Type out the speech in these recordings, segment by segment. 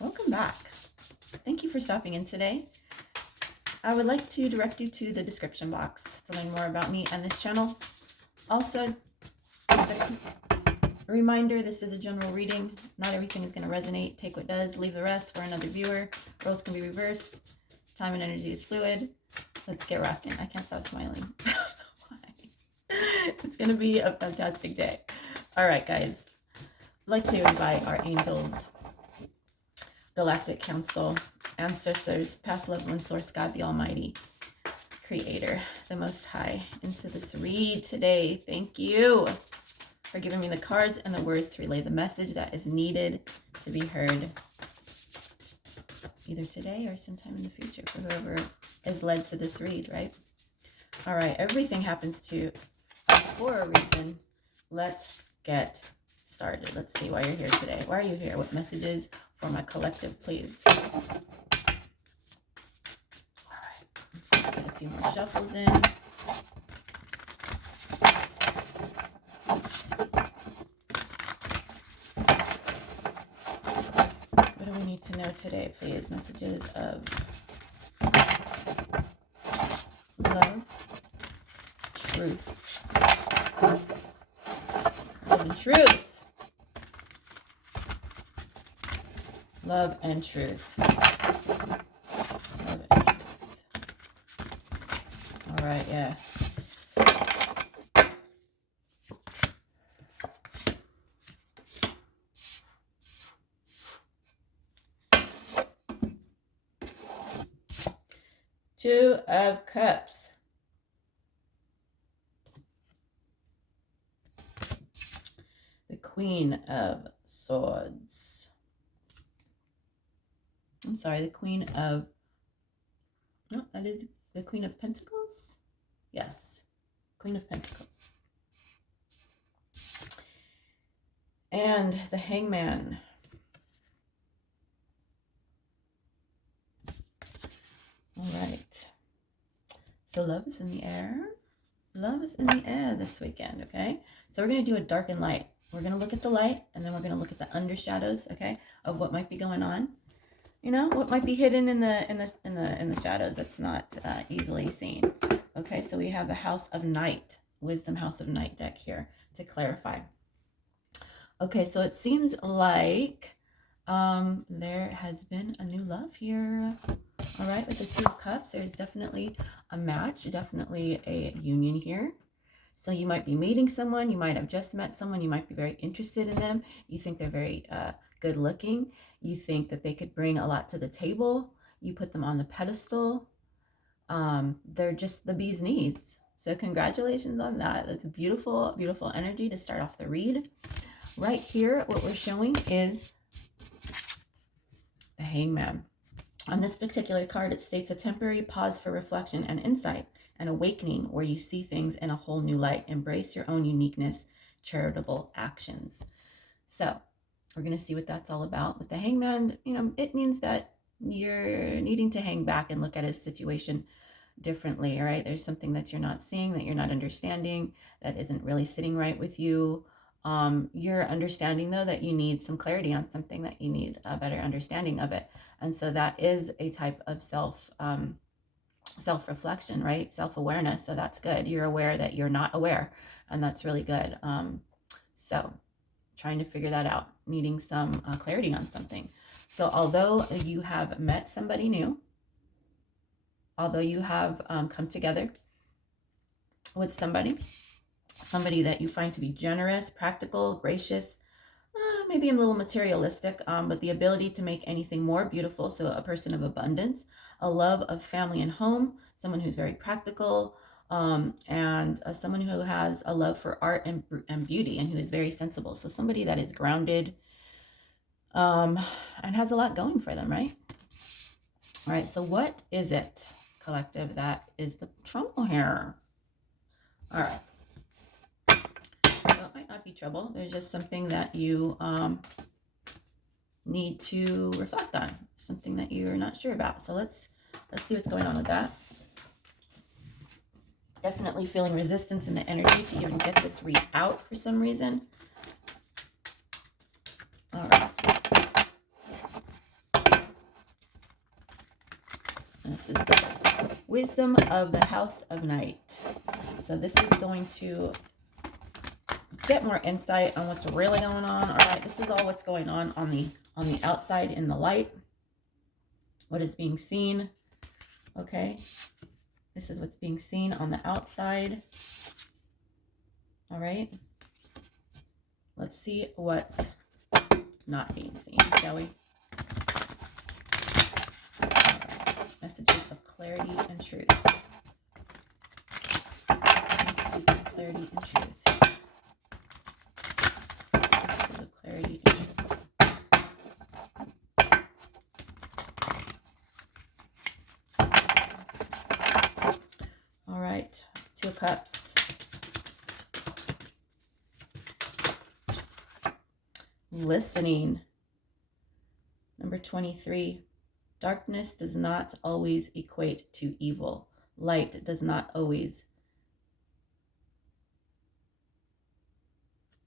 welcome back. Thank you for stopping in today. I would like to direct you to the description box to learn more about me and this channel. Also, just a reminder, this is a general reading. Not everything is going to resonate. Take what does, leave the rest for another viewer. Roles can be reversed. Time and energy is fluid. Let's get rocking. I can't stop smiling. Why? It's going to be a fantastic day. All right, guys. I'd like to invite our angels, Galactic Council, ancestors, past loved ones, Source God, the Almighty, Creator, the Most High, into this read today. Thank you for giving me the cards and the words to relay the message that is needed to be heard either today or sometime in the future for whoever is led to this read, right? All right, everything happens for a reason. Let's get started. Let's see why you're here today. Why are you here? What messages for my collective, please? All right, let's get a few more shuffles in. What do we need to know today, please? Messages of love, truth, love and truth. Love and truth. Love and truth. All right, yes. Two of Cups. The Queen of Swords. I'm sorry, the Queen of, no, that is the Queen of Pentacles? Yes, Queen of Pentacles. And the Hangman. All right. So love is in the air. Love is in the air this weekend, okay? So we're going to do a dark and light. We're going to look at the light, and then we're going to look at the undershadows, okay, of what might be going on. You know, what might be hidden in the shadows that's not easily seen. Okay, so we have the House of Night, Wisdom House of Night deck here to clarify. Okay, so it seems like there has been a new love here. All right, with the Two of Cups, there's definitely a match, definitely a union here. So you might be meeting someone, you might have just met someone, you might be very interested in them, you think they're very good looking, you think that they could bring a lot to the table, you put them on the pedestal, they're just the bee's knees. So congratulations on that. That's a beautiful, beautiful energy to start off the read. Right here, what we're showing is the Hangman. On this particular card, it states a temporary pause for reflection and insight, an awakening where you see things in a whole new light. Embrace your own uniqueness, charitable actions. So we're going to see what that's all about. With the Hangman, you know, it means that you're needing to hang back and look at a situation differently, all right? There's something that you're not seeing, that you're not understanding, that isn't really sitting right with you. You're understanding, though, that you need some clarity on something, that you need a better understanding of it. And so that is a type of self-reflection, right? Self-awareness. So that's good. You're aware that you're not aware, and that's really good. So trying to figure that out, needing some clarity on something. So although you have met somebody new, although you have come together with somebody that you find to be generous, practical, gracious, maybe a little materialistic, but the ability to make anything more beautiful. So a person of abundance, a love of family and home, someone who's very practical, and someone who has a love for art and beauty, and who is very sensible. So somebody that is grounded and has a lot going for them, right? All right, so what is it, collective, that is the trouble here? All right. So it might not be trouble. There's just something that you need to reflect on, something that you're not sure about. So let's see what's going on with that. Definitely feeling resistance in the energy to even get this read out for some reason. All right. This is the wisdom of the house of night. So this is going to get more insight on what's really going on. All right, this is all what's going on the outside in the light. What is being seen? Okay, this is what's being seen on the outside. All right, let's see what's not being seen, shall we? Messages of clarity and truth. Messages of clarity and truth. Messages of clarity and truth. All right, 2 of Cups. Listening. Number 23. Darkness does not always equate to evil. Light does not always.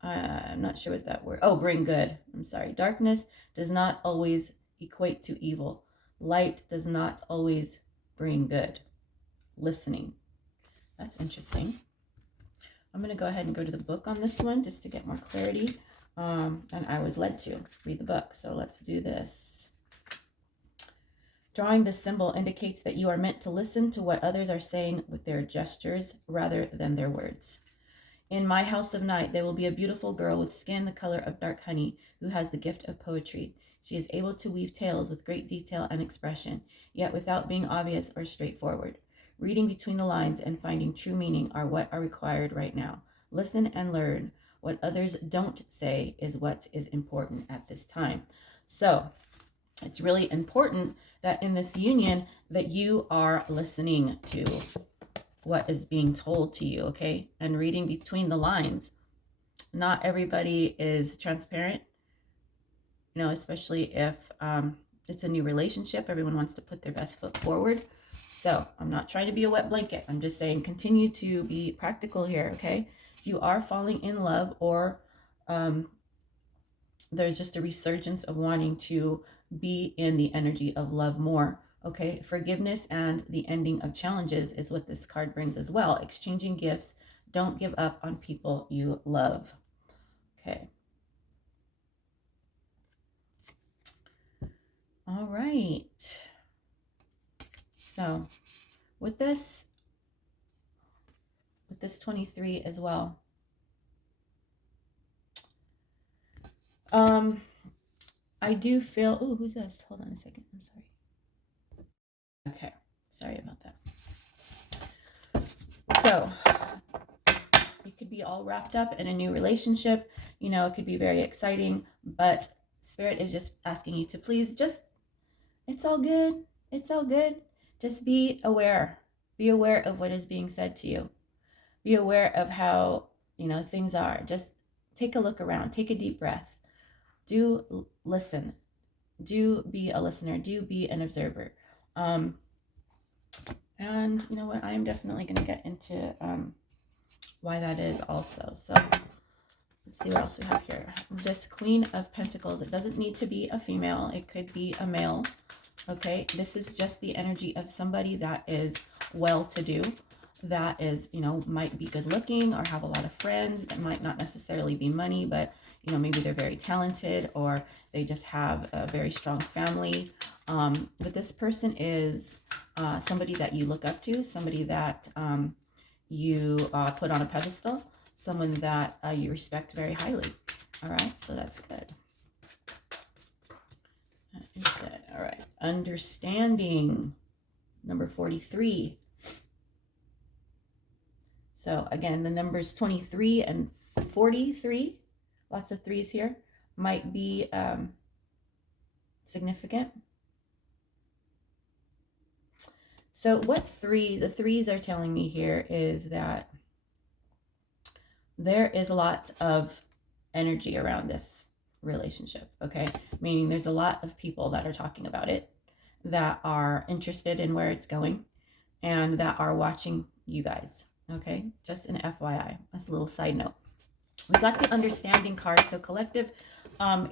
I'm not sure what that word. Oh, bring good. I'm sorry. Darkness does not always equate to evil. Light does not always bring good. Listening. That's interesting. I'm going to go ahead and go to the book on this one just to get more clarity. And I was led to read the book. So let's do this. Drawing this symbol indicates that you are meant to listen to what others are saying with their gestures rather than their words. In my house of night, there will be a beautiful girl with skin the color of dark honey who has the gift of poetry. She is able to weave tales with great detail and expression, yet without being obvious or straightforward. Reading between the lines and finding true meaning are what are required right now. Listen and learn. What others don't say is what is important at this time. So it's really important that in this union that you are listening to what is being told to you, okay? And reading between the lines. Not everybody is transparent, you know, especially if it's a new relationship. Everyone wants to put their best foot forward. So I'm not trying to be a wet blanket. I'm just saying continue to be practical here, okay? If you are falling in love or there's just a resurgence of wanting to be in the energy of love more, okay? Forgiveness and the ending of challenges is what this card brings as well. Exchanging gifts. Don't give up on people you love. Okay. All right. So with this 23 as well. I do feel, oh, who's this? Hold on a second. I'm sorry. Okay. Sorry about that. So you could be all wrapped up in a new relationship. You know, it could be very exciting, but Spirit is just asking you to please just, it's all good. It's all good. Just be aware. Be aware of what is being said to you. Be aware of how, you know, things are. Just take a look around. Take a deep breath. Do listen. Do be a listener. Do be an observer. And you know what? I'm definitely going to get into why that is also. So let's see what else we have here. This Queen of Pentacles. It doesn't need to be a female. It could be a male. Okay. This is just the energy of somebody that is well-to-do. That is, you know, might be good looking or have a lot of friends. That might not necessarily be money, but, you know, maybe they're very talented or they just have a very strong family. But this person is somebody that you look up to, somebody that you put on a pedestal, someone that you respect very highly. All right, so that's good. That is good. All right, understanding, number 43. So again, the numbers 23 and 43, lots of threes here, might be significant. So what the threes are telling me here is that there is a lot of energy around this relationship, okay? Meaning there's a lot of people that are talking about it, that are interested in where it's going, and that are watching you guys, okay? Just an FYI, that's a little side note. We got the understanding card. So collective,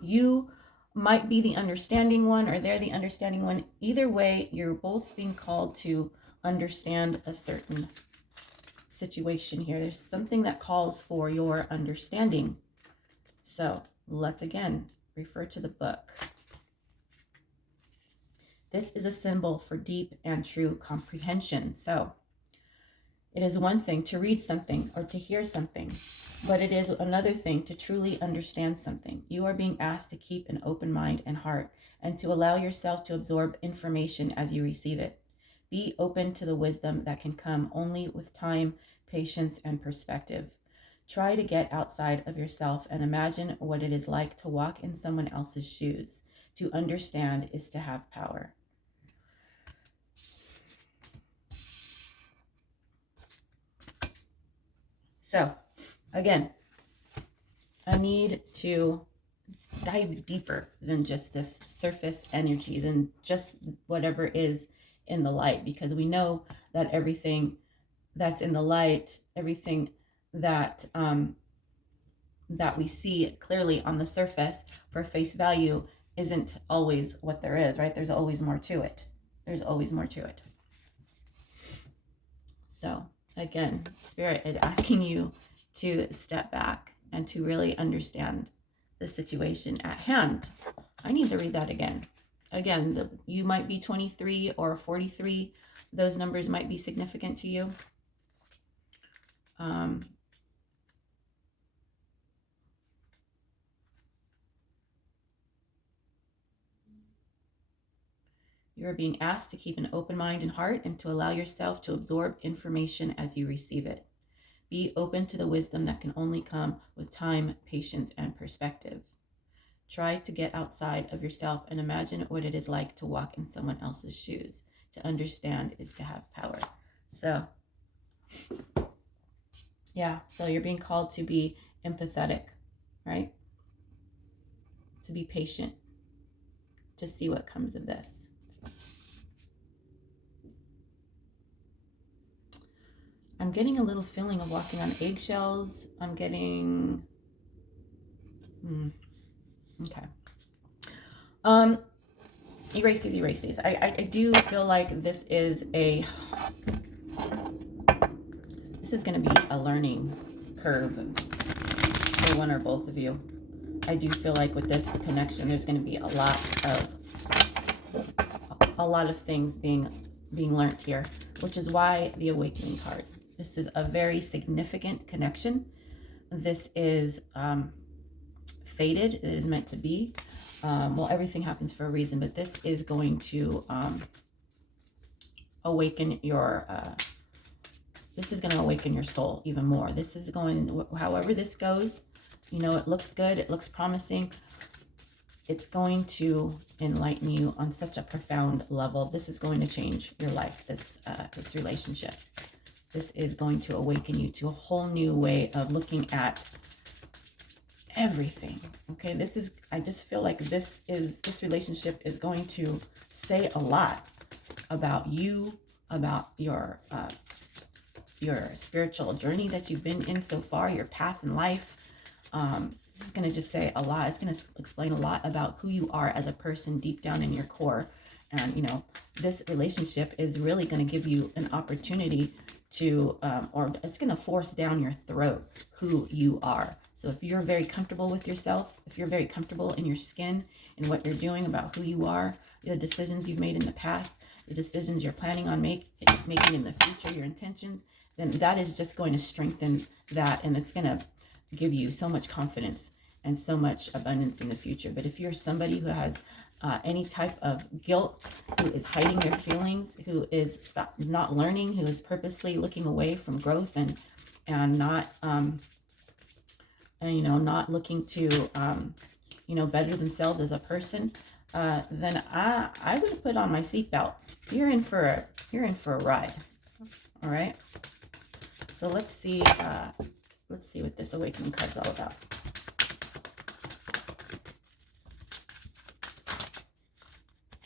you might be the understanding one, or they're the understanding one. Either way, you're both being called to understand a certain situation here. There's something that calls for your understanding. So let's again refer to the book. This is a symbol for deep and true comprehension. So it is one thing to read something or to hear something, but it is another thing to truly understand something. You are being asked to keep an open mind and heart and to allow yourself to absorb information as you receive it. Be open to the wisdom that can come only with time, patience, and perspective. Try to get outside of yourself and imagine what it is like to walk in someone else's shoes. To understand is to have power. So, again, I need to dive deeper than just this surface energy, than just whatever is in the light, because we know that everything that's in the light, everything that that we see clearly on the surface for face value isn't always what there is, right? There's always more to it. There's always more to it. So again, Spirit is asking you to step back and to really understand the situation at hand. I need to read that again. Again, you might be 23 or 43. Those numbers might be significant to you. You are being asked to keep an open mind and heart and to allow yourself to absorb information as you receive it. Be open to the wisdom that can only come with time, patience, and perspective. Try to get outside of yourself and imagine what it is like to walk in someone else's shoes. To understand is to have power. So, yeah, so you're being called to be empathetic, right? To be patient, to see what comes of this. I'm getting a little feeling of walking on eggshells. I'm getting, okay. Erase these. I do feel like this is going to be a learning curve for one or both of you. I do feel like with this connection, there's going to be a lot of things being learned here, which is why the awakening card. This is a very significant connection. This is fated. It is meant to be. Well, everything happens for a reason, but this is going to awaken your soul even more. This is going, however this goes, you know, it looks good, it looks promising. It's going to enlighten you on such a profound level. This is going to change your life, this relationship. This is going to awaken you to a whole new way of looking at everything. Okay, I just feel like this relationship is going to say a lot about you, about your spiritual journey that you've been in so far, your path in life. This is going to just say a lot. It's going to explain a lot about who you are as a person deep down in your core. And, you know, this relationship is really going to give you an opportunity to, or it's going to force down your throat who you are. So if you're very comfortable with yourself, if you're very comfortable in your skin and what you're doing, about who you are, the decisions you've made in the past, the decisions you're planning on making in the future, your intentions, then that is just going to strengthen that, and it's going to give you so much confidence and so much abundance in the future. But if you're somebody who has any type of guilt, who is hiding their feelings, who is not learning, who is purposely looking away from growth and not not looking to better themselves as a person, then I would put on my seatbelt. You're in for a ride. All right. So let's see what this awakening card's all about.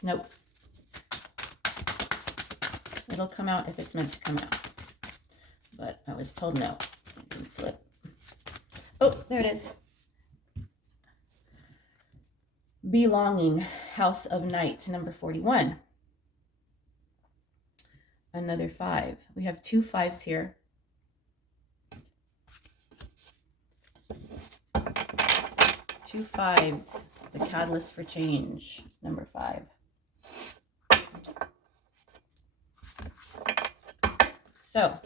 Nope. It'll come out if it's meant to come out. But I was told no. Flip. Oh, there it is. Belonging, house of night, number 41. Another 5. We have 2 5s here. 2 5s. It's a catalyst for change, number 5. So,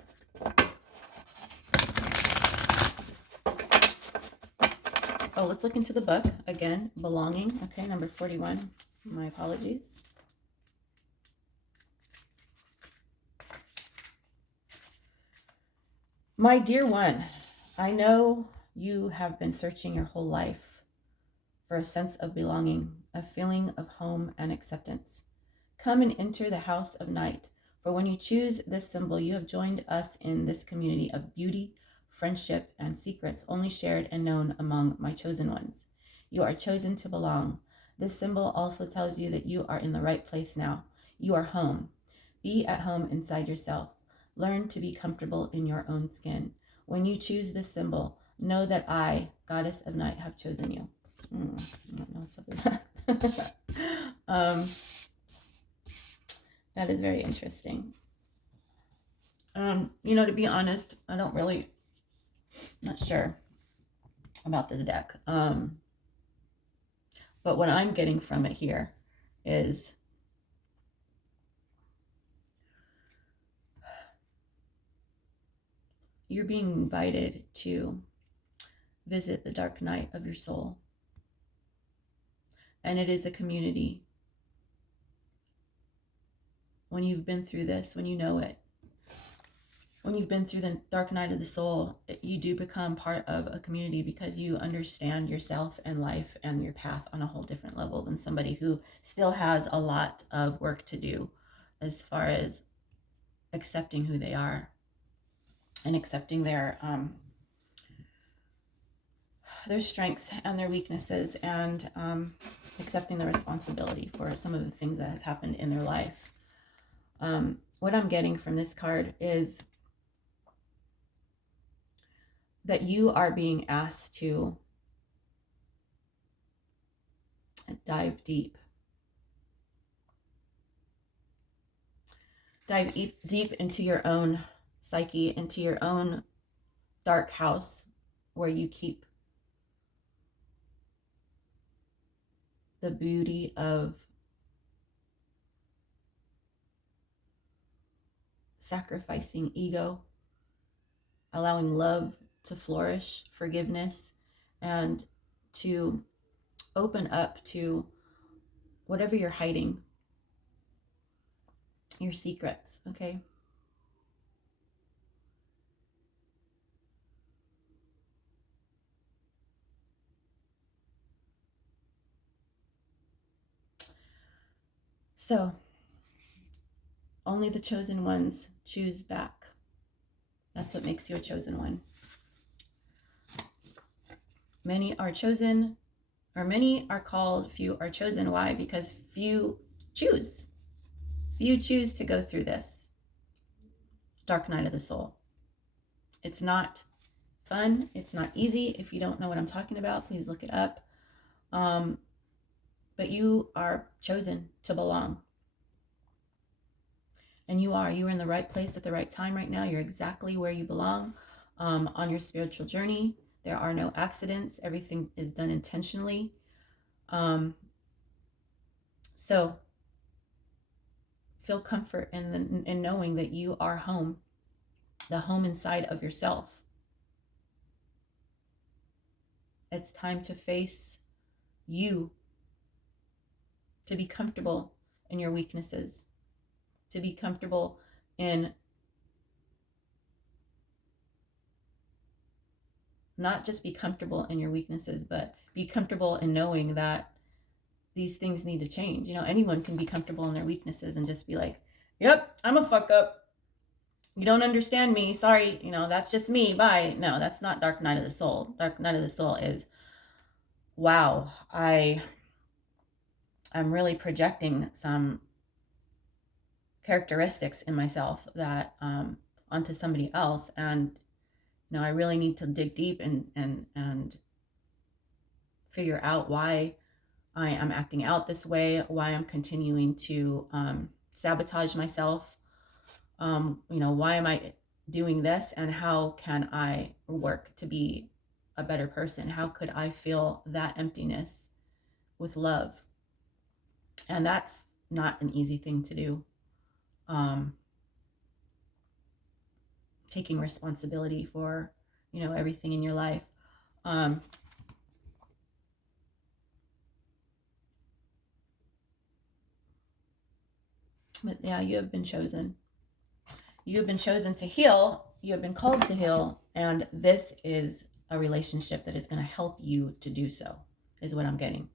let's look into the book again. Belonging. Okay, number 41. My apologies. My dear one, I know you have been searching your whole life for a sense of belonging, a feeling of home and acceptance. Come and enter the house of night, for when you choose this symbol, you have joined us in this community of beauty, friendship, and secrets only shared and known among my chosen ones. You are chosen to belong. This symbol also tells you that you are in the right place now. You are home. Be at home inside yourself. Learn to be comfortable in your own skin. When you choose this symbol, know that I, Goddess of Night, have chosen you. I don't know what's up with that. That is very interesting. To be honest, not sure about this deck. But what I'm getting from it here is you're being invited to visit the dark night of your soul. And it is a community. When you've been through this, when you know it, when you've been through the dark night of the soul, you do become part of a community because you understand yourself and life and your path on a whole different level than somebody who still has a lot of work to do as far as accepting who they are and accepting their strengths and their weaknesses, and accepting the responsibility for some of the things that has happened in their life. What I'm getting from this card is that you are being asked to dive deep. Dive deep into your own psyche, into your own dark house where you keep the beauty of sacrificing ego, allowing love to flourish, forgiveness, and to open up to whatever you're hiding, your secrets, okay? So, only the chosen ones choose back. That's what makes you a chosen one. Many are chosen, or many are called, few are chosen. Why? Because few choose. Few choose to go through this dark night of the soul. It's not fun. It's not easy. If you don't know what I'm talking about, please look it up. But you are chosen to belong. And you are in the right place at the right time right now. You're exactly where you belong on your spiritual journey. There are no accidents. Everything is done intentionally. So feel comfort in knowing that you are home, the home inside of yourself. It's time to face you, to be comfortable in your weaknesses, to be comfortable in not just be comfortable in your weaknesses, but be comfortable in knowing that these things need to change. Anyone can be comfortable in their weaknesses and just be like, yep, I'm a fuck up. You don't understand me. Sorry. That's just me. Bye. No, that's not dark night of the soul. Dark night of the soul is, wow, I'm really projecting some characteristics in myself that onto somebody else. And, I really need to dig deep and figure out why I am acting out this way, why I'm continuing to sabotage myself. Why am I doing this, and how can I work to be a better person? How could I fill that emptiness with love? And that's not an easy thing to do. Taking responsibility for, everything in your life. But yeah, you have been chosen. You have been chosen to heal. You have been called to heal. And this is a relationship that is going to help you to do so, is what I'm getting.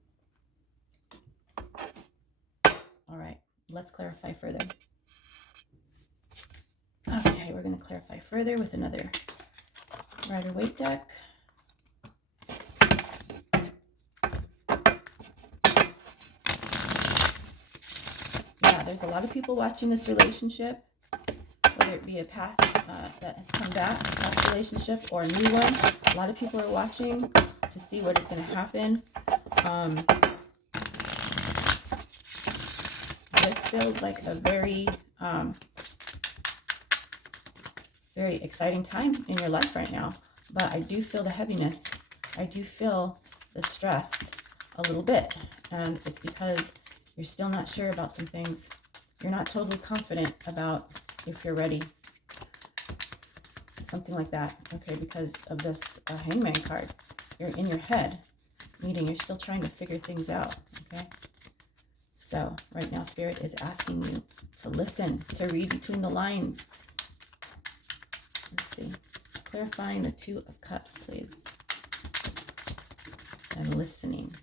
All right, let's clarify further. Okay, we're going to clarify further with another Rider-Waite deck. Yeah, there's a lot of people watching this relationship, whether it be a past that has come back, past relationship, or a new one. A lot of people are watching to see what is going to happen. This feels like a very, very exciting time in your life right now. But I do feel the heaviness. I do feel the stress a little bit. And it's because you're still not sure about some things. You're not totally confident about if you're ready. Something like that. Okay, because of this Hangman card. You're in your head, meaning you're still trying to figure things out. Okay. So right now, Spirit is asking you to listen, to read between the lines. Let's see. Clarifying the Two of Cups, please. And listening.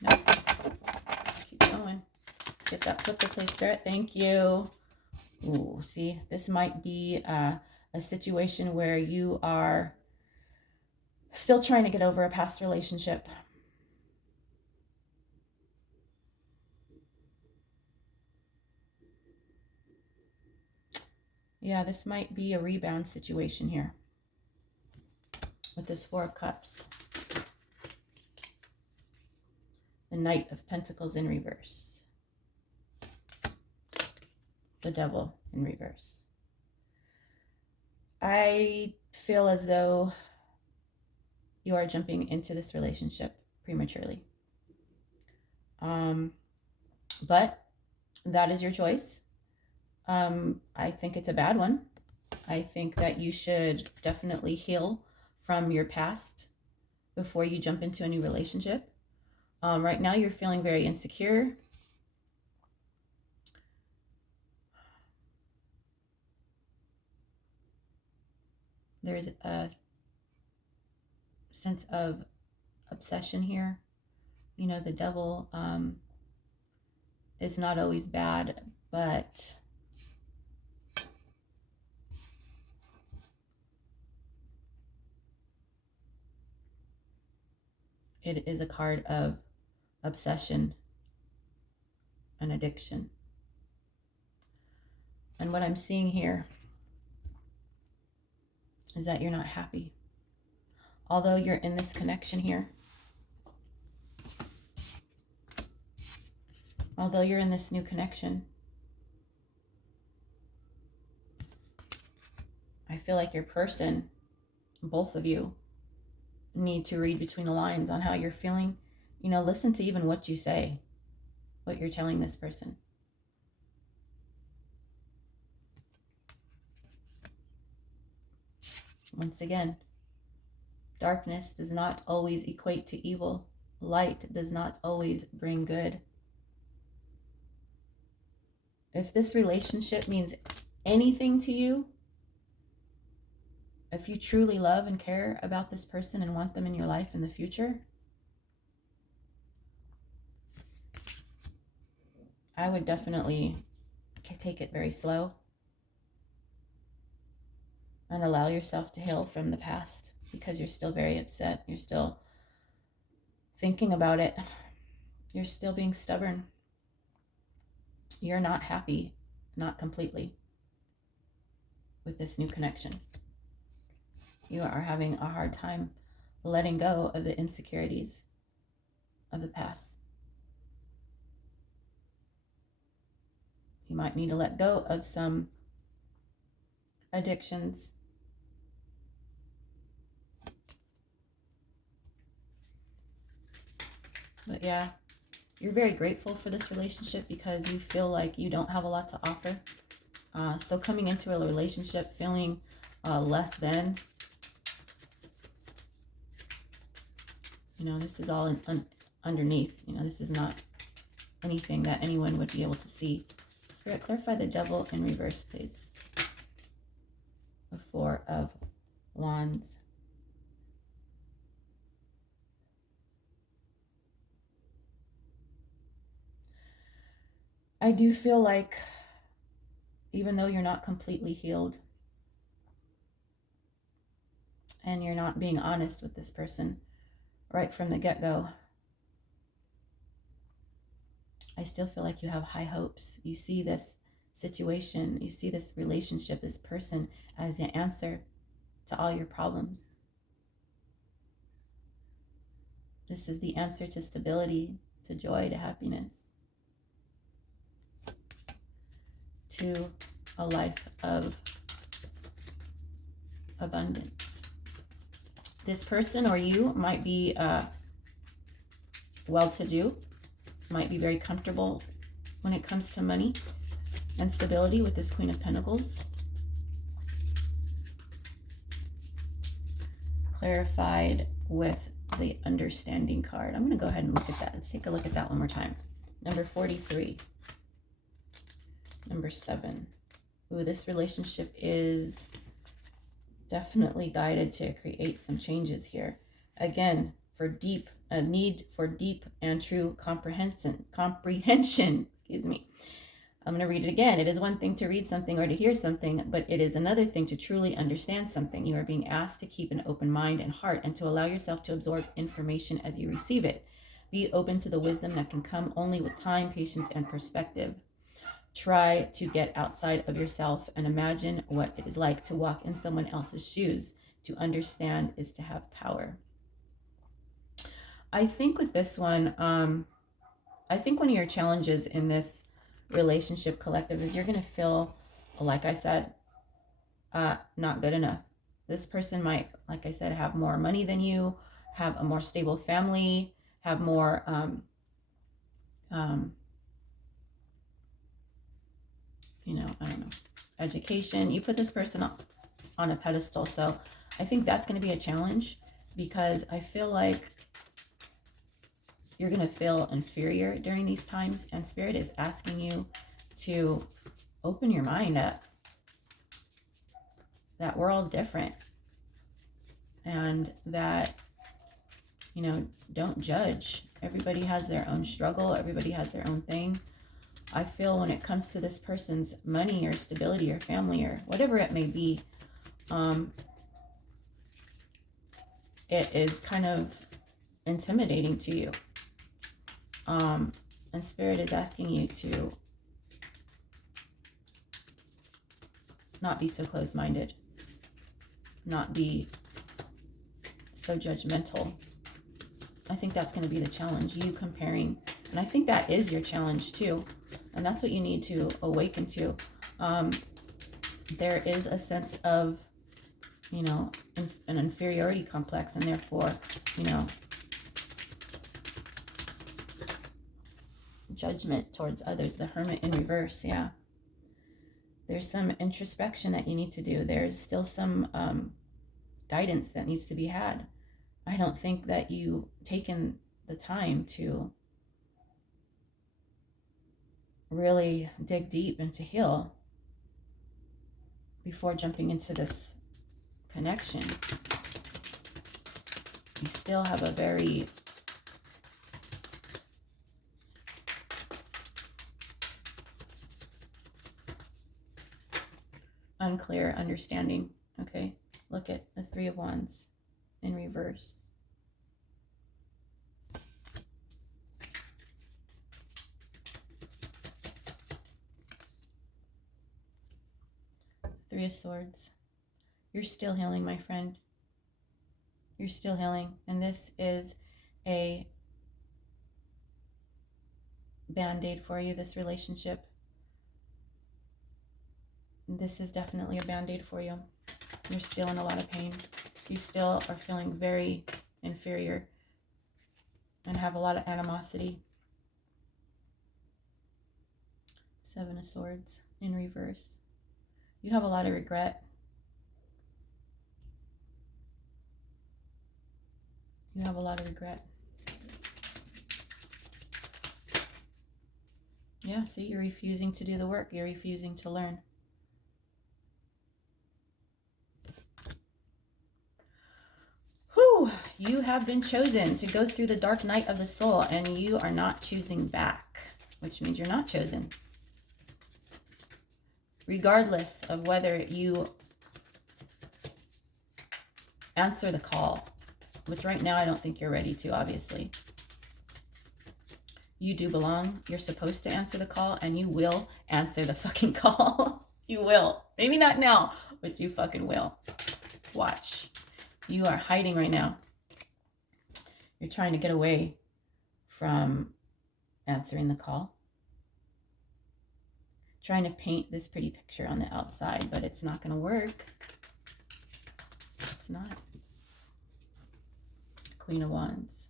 Nope. Let's keep going. Let's get that flipper, please, Spirit. Thank you. Ooh, see, this might be a situation where you are still trying to get over a past relationship. Yeah, this might be a rebound situation here with this Four of Cups. The Knight of Pentacles in reverse. The Devil in reverse. I feel as though you are jumping into this relationship prematurely. But that is your choice. I think it's a bad one. I think that you should definitely heal from your past before you jump into a new relationship. Right now, you're feeling very insecure. There's a sense of obsession here. You know, the devil is not always bad, but it is a card of obsession and addiction. And what I'm seeing here is that you're not happy. Although you're in this connection here, although you're in this new connection, I feel like your person, both of you, need to read between the lines on how you're feeling. You know, listen to even what you say, what you're telling this person. Once again, darkness does not always equate to evil. Light does not always bring good. If this relationship means anything to you, if you truly love and care about this person and want them in your life in the future, I would definitely take it very slow and allow yourself to heal from the past, because you're still very upset. You're still thinking about it. You're still being stubborn. You're not happy, not completely. with this new connection. You are having a hard time letting go of the insecurities of the past. You might need to let go of some addictions. But yeah, you're very grateful for this relationship because you feel like you don't have a lot to offer. So coming into a relationship feeling less than, this is all underneath. This is not anything that anyone would be able to see. Spirit, clarify the Devil in reverse, please. The Four of Wands. I do feel like even though you're not completely healed and you're not being honest with this person right from the get-go, I still feel like you have high hopes. You see this situation, you see this relationship, this person as the answer to all your problems. This is the answer to stability, to joy, to happiness, to a life of abundance. This person or you might be well-to-do, might be very comfortable when it comes to money and stability with this Queen of Pentacles. Clarified with the Understanding card. I'm going to go ahead and look at that. Let's take a look at that one more time. Number 43. Number 7. Ooh, this relationship is definitely guided to create some changes here. Again, a need for deep and true comprehension. Excuse me. I'm going to read it again. It is one thing to read something or to hear something, but it is another thing to truly understand something. You are being asked to keep an open mind and heart and to allow yourself to absorb information as you receive it. Be open to the wisdom that can come only with time, patience, and perspective. Try to get outside of yourself and imagine what it is like to walk in someone else's shoes. To understand is to have power. I think with this one, I think one of your challenges in this relationship collective is you're going to feel, like I said, not good enough. This person might, like I said, have more money than you, have a more stable family, have more I don't know, education. You put this person on a pedestal. So I think that's going to be a challenge because I feel like you're going to feel inferior during these times, and Spirit is asking you to open your mind up, that we're all different, and that, don't judge. Everybody has their own struggle. Everybody has their own thing. I feel when it comes to this person's money or stability or family or whatever it may be, it is kind of intimidating to you. And Spirit is asking you to not be so closed-minded, not be so judgmental. I think that's going to be the challenge, you comparing. And I think that is your challenge too. And that's what you need to awaken to. There is a sense of, an inferiority complex, and therefore, judgment towards others. The Hermit in reverse, yeah. There's some introspection that you need to do. There's still some guidance that needs to be had. I don't think that you've taken the time to really dig deep and to heal before jumping into this connection. You still have a very unclear understanding. Okay, look at the Three of Wands in reverse. Three of Swords. You're still healing, my friend. You're still healing. And this is a band-aid for you, this relationship. This is definitely a band-aid for you. You're still in a lot of pain. You still are feeling very inferior and have a lot of animosity. Seven of Swords in reverse. You have a lot of regret. You have a lot of regret. Yeah, see, you're refusing to do the work. You're refusing to learn. Whew, you have been chosen to go through the dark night of the soul, and you are not choosing back, which means you're not chosen. Regardless of whether you answer the call, which right now I don't think you're ready to, obviously. You do belong. You're supposed to answer the call, and you will answer the fucking call. You will. Maybe not now, but you fucking will. Watch. You are hiding right now. You're trying to get away from answering the call. Trying to paint this pretty picture on the outside, but it's not going to work. It's not. Queen of Wands.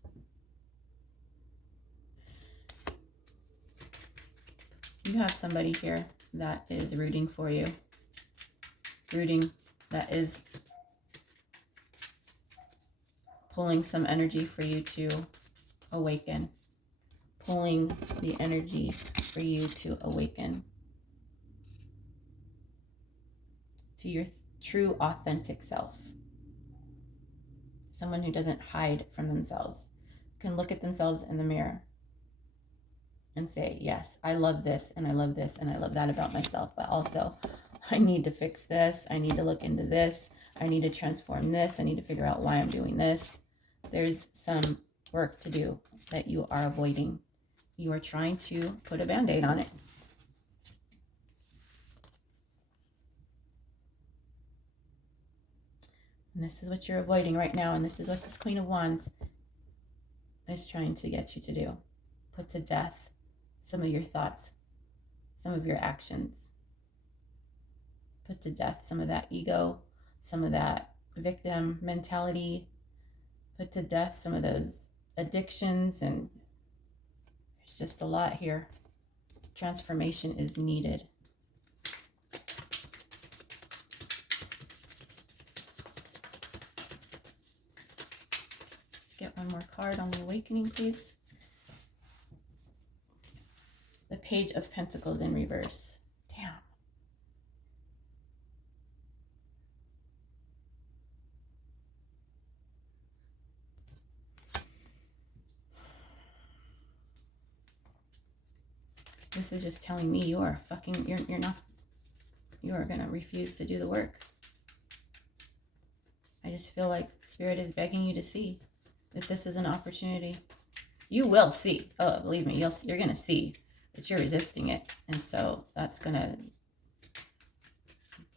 You have somebody here that is rooting for you. Rooting, that is pulling some energy for you to awaken. Pulling the energy for you to awaken to your true, authentic self. Someone who doesn't hide from themselves, can look at themselves in the mirror and say, yes, I love this, and I love this, and I love that about myself, but also I need to fix this. I need to look into this. I need to transform this. I need to figure out why I'm doing this. There's some work to do that you are avoiding. You are trying to put a band-aid on it. And this is what you're avoiding right now. And this is what this Queen of Wands is trying to get you to do. Put to death some of your thoughts, some of your actions. Put to death some of that ego, some of that victim mentality. Put to death some of those addictions. And there's just a lot here. Transformation is needed. Get one more card on the awakening, please. The Page of Pentacles in reverse. Damn. This is just telling me you are fucking, you are gonna refuse to do the work. I just feel like Spirit is begging you to see if this is an opportunity. You will see. Oh, believe me, you're going to see, but you're resisting it. And so that's going to,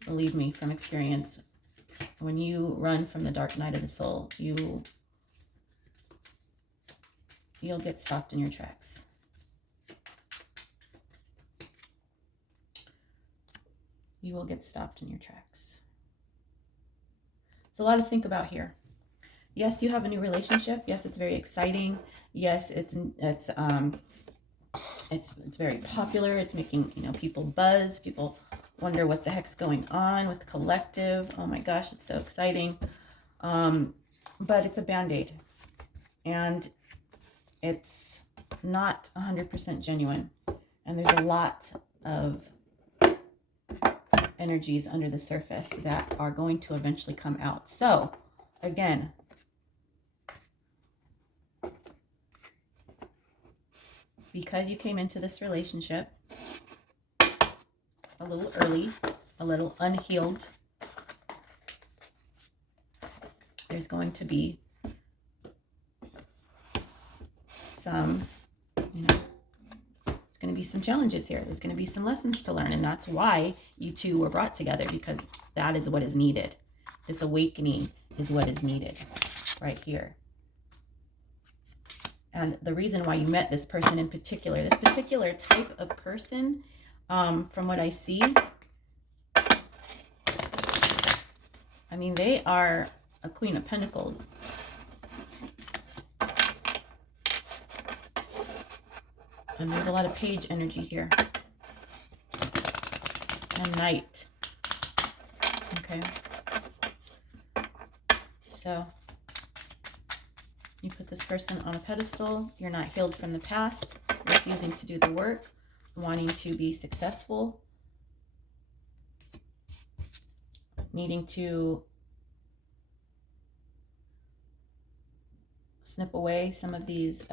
believe me from experience, when you run from the dark night of the soul, you'll get stopped in your tracks. You will get stopped in your tracks. It's a lot to think about here. Yes, you have a new relationship. Yes, it's very exciting. Yes, it's very popular. It's making, people buzz. People wonder what the heck's going on with the collective. Oh my gosh, it's so exciting. But it's a band-aid, and it's not 100% genuine. And there's a lot of energies under the surface that are going to eventually come out. So again, because you came into this relationship a little early, a little unhealed, there's going to be some, there's going to be some challenges here. There's going to be some lessons to learn. And that's why you two were brought together, because that is what is needed. This awakening is what is needed right here. And the reason why you met this person in particular, this particular type of person, from what I see, I mean, they are a Queen of Pentacles. And there's a lot of Page energy here. And Knight. Okay. So you put this person on a pedestal. You're not healed from the past. Refusing to do the work. Wanting to be successful. Needing to snip away some of these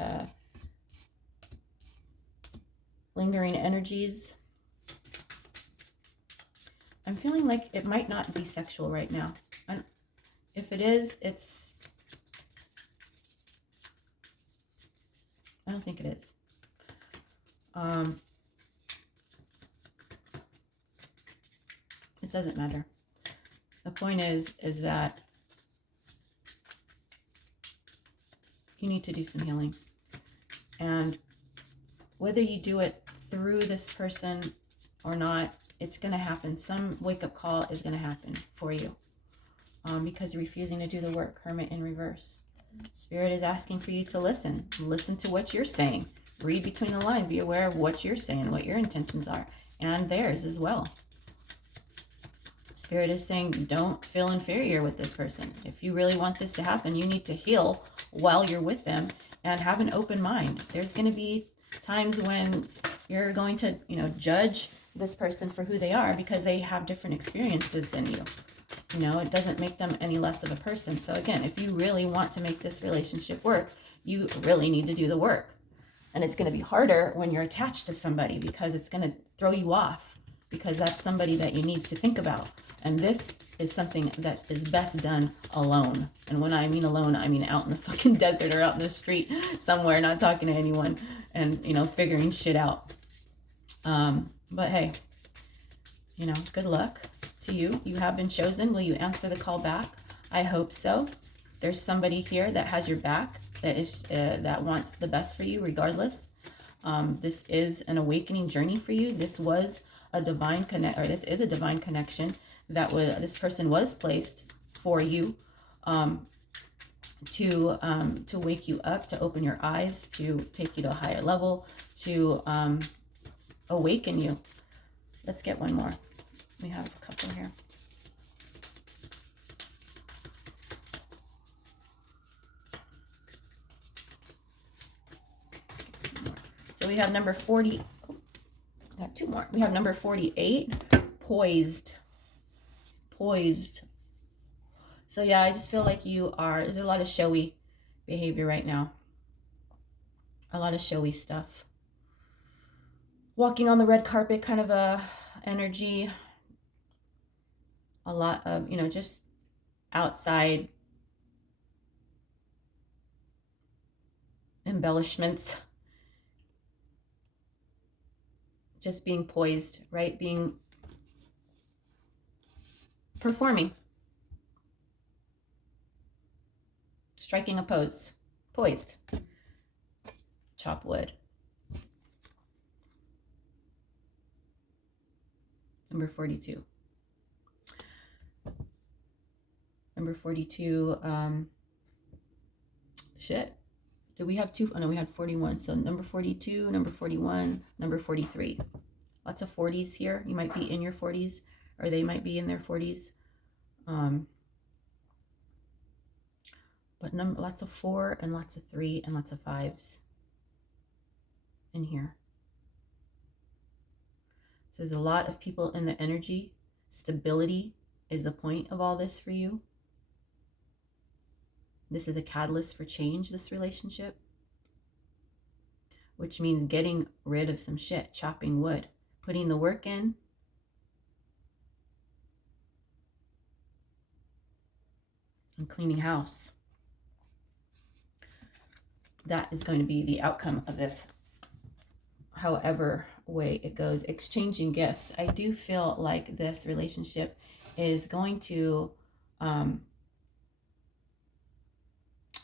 lingering energies. I'm feeling like it might not be sexual right now. And if it is, I don't think it is. It doesn't matter. The point is that you need to do some healing. And whether you do it through this person or not, it's going to happen. Some wake-up call is going to happen for you because you're refusing to do the work. Hermit in reverse. Spirit is asking for you to listen. Listen to what you're saying. Read between the lines. Be aware of what you're saying, what your intentions are, and theirs as well. Spirit is saying, don't feel inferior with this person. If you really want this to happen, you need to heal while you're with them and have an open mind. There's going to be times when you're going to, judge this person for who they are because they have different experiences than you. It doesn't make them any less of a person. So again, if you really want to make this relationship work, you really need to do the work. And it's going to be harder when you're attached to somebody because it's going to throw you off because that's somebody that you need to think about. And this is something that is best done alone. And when I mean alone, I mean out in the fucking desert or out in the street somewhere, not talking to anyone and, figuring shit out. But hey, good luck to you. You have been chosen. Will you answer the call back? I hope so. There's somebody here that has your back, that wants the best for you regardless. This is an awakening journey for you. This was a divine this is a divine connection that this person was placed for you, to wake you up, to open your eyes, to take you to a higher level, to awaken you. Let's get one more. We have a couple here. So we have number 40. Oh, got two more. We have number 48, poised. So yeah, I just feel like there's a lot of showy behavior right now. A lot of showy stuff. Walking on the red carpet kind of a energy. A lot of, just outside embellishments. Just being poised, right? Performing. Striking a pose. Poised. Chop wood. Number 42. Number 42, shit. Did we have two? Oh no, we had 41. So number 42, number 41, number 43. Lots of 40s here. You might be in your 40s, or they might be in their 40s. But lots of 4 and lots of 3 and lots of 5s in here. So there's a lot of people in the energy. Stability is the point of all this for you. This is a catalyst for change, this relationship. Which means getting rid of some shit, chopping wood, putting the work in. And cleaning house. That is going to be the outcome of this. However way it goes. Exchanging gifts. I do feel like this relationship is going to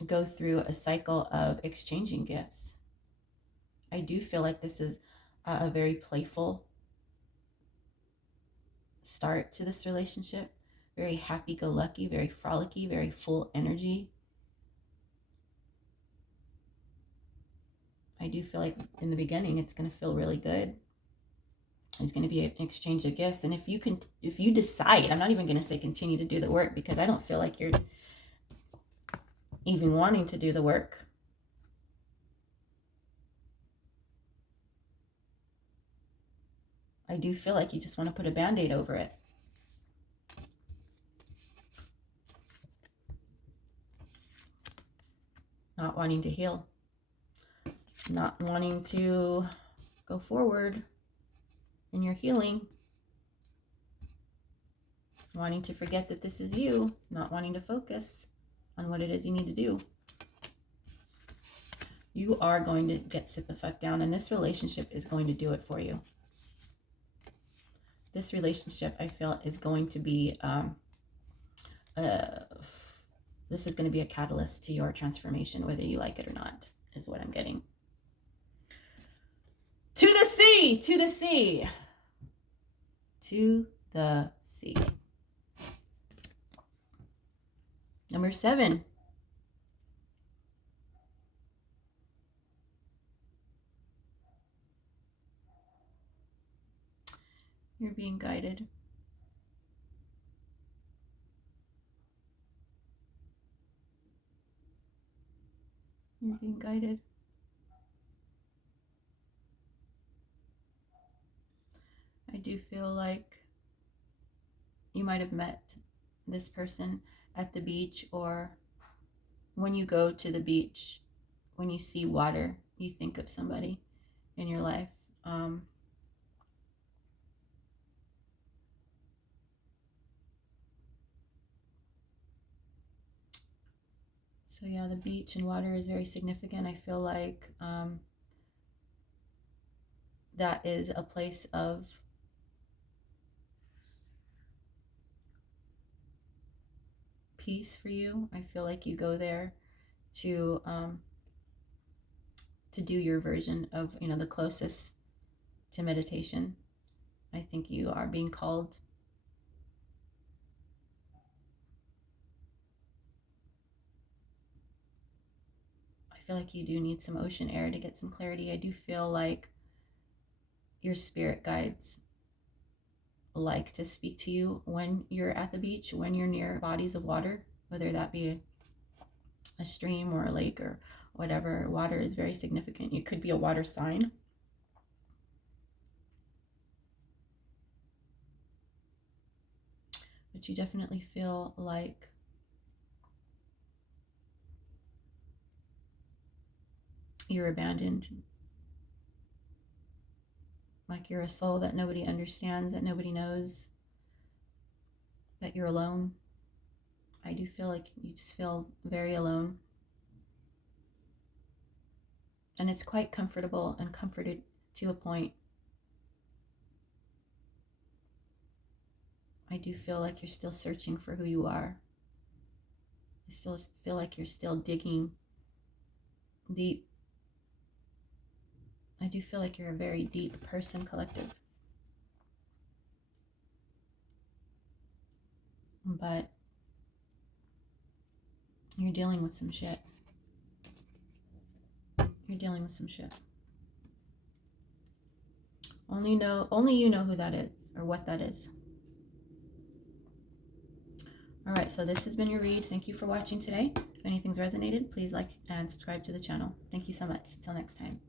go through a cycle of exchanging gifts. I do feel like this is a very playful start to this relationship, very happy-go-lucky, very frolicky, very full energy. I do feel like in the beginning it's going to feel really good. It's going to be an exchange of gifts. And if you decide, I'm not even going to say continue to do the work, because I don't feel like you're even wanting to do the work. I do feel like you just want to put a band-aid over it. Not wanting to heal. Not wanting to go forward in your healing. Wanting to forget that this is you. Not wanting to focus on what it is you need to do. You are going to get sit the fuck down, and this relationship is going to do it for you. This relationship, I feel, is going to be, this is going to be a catalyst to your transformation, whether you like it or not, is what I'm getting. To the sea, to the sea, to the sea. Number 7. You're being guided. You're being guided. I do feel like you might have met this person at the beach, or when you go to the beach, when you see water, you think of somebody in your life. So yeah, the beach and water is very significant. I feel like that is a place of peace for you. I feel like you go there to do your version of, the closest to meditation. I think you are being called. I feel like you do need some ocean air to get some clarity. I do feel like your spirit guides like to speak to you when you're at the beach, when you're near bodies of water, whether that be a stream or a lake or whatever. Water is very significant. You could be a water sign. But you definitely feel like you're abandoned. Like you're a soul that nobody understands, that nobody knows, that you're alone. I do feel like you just feel very alone. And it's quite comfortable and comforted to a point. I do feel like you're still searching for who you are. I still feel like you're still digging deep. I do feel like you're a very deep person, collective. But you're dealing with some shit. You're dealing with some shit. Only you know who that is or what that is. All right, so this has been your read. Thank you for watching today. If anything's resonated, please like and subscribe to the channel. Thank you so much. Until next time.